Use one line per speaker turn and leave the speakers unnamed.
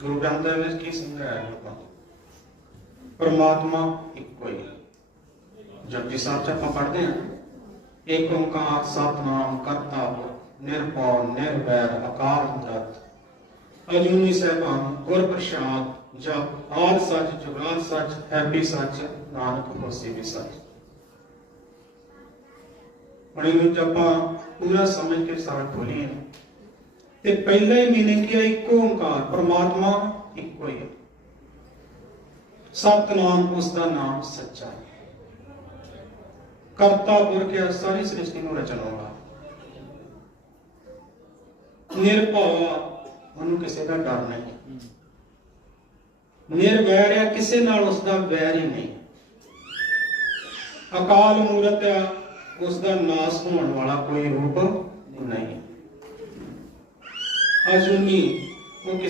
ਗੁਰੂ ਗ੍ਰੰਥ ਸਾਹਿਬ ਵਿੱਚ ਕੀ ਸਮਝਾਇਆ ਲੋਕਾਂ ਪਰਮਾਤਮਾ ਇੱਕੋ ਹੀ ਜਪਜੀ ਸਾਹਿਬ ਚ ਆਪਾਂ ਪੜ੍ਹਦੇ ਹਾਂ। ਏਕ ਓੰਕਾਰ ਸਤਨਾਮ ਕਰਤਾ ਨਿਰਭਉ, ਨਿਰਵੈਰ, ਅਕਾਲ ਮੂਰਤ ਅਜੂਨੀ ਸਹਿਬਾਨ ਗੁਰ ਪ੍ਰਸਾਦ ਜਪ, ਆਦ ਸੱਚ, ਜੁਗਾਦ ਸੱਚ ਹੈ ਸੱਚ, ਨਾਨਕ ਹੋਸੀ ਵੀ ਸੱਚ। ਹੁਣ ਇਹਨੂੰ ਜੇ ਪੂਰਾ ਸਮਝ ਕੇ ਸਾਰਾ ਖੋਲੀਏ। ਤੇ ਪਹਿਲਾ ਹੀ ਮੀਨਿੰਗ ਕੀ ਹੈ ਇੱਕ ਓੰਕਾਰ, ਪਰਮਾਤਮਾ ਇੱਕੋ ਹੀ ਹੈ ਸਤਨਾਮ ਉਸ ਦਾ ਨਾਮ ਸੱਚਾ ਹੈ। ਕਰਤਾ, ਪੁਰਖ ਹੈ ਸਾਰੀ ਸ੍ਰਿਸ਼ਟੀ ਨੂੰ ਰਚਣ ਵਾਲਾ। ਨਿਰਭਉ ਉਹਨੂੰ ਕਿਸੇ ਦਾ ਡਰ ਨਹੀਂ। ਨਿਰਵੈਰ ਹੈ ਕਿਸੇ ਨਾਲ ਉਸ ਦਾ ਵੈਰ ਹੀ ਨਹੀਂ। ਅਕਾਲ ਮੂਰਤ ਹੈ ਉਸ ਦਾ ਨਾਸ ਹੋਣ ਵਾਲਾ ਕੋਈ ਰੂਪ ਨਹੀਂ। ਅਜੂਨੀ ਉਹ ਕਿਸੇ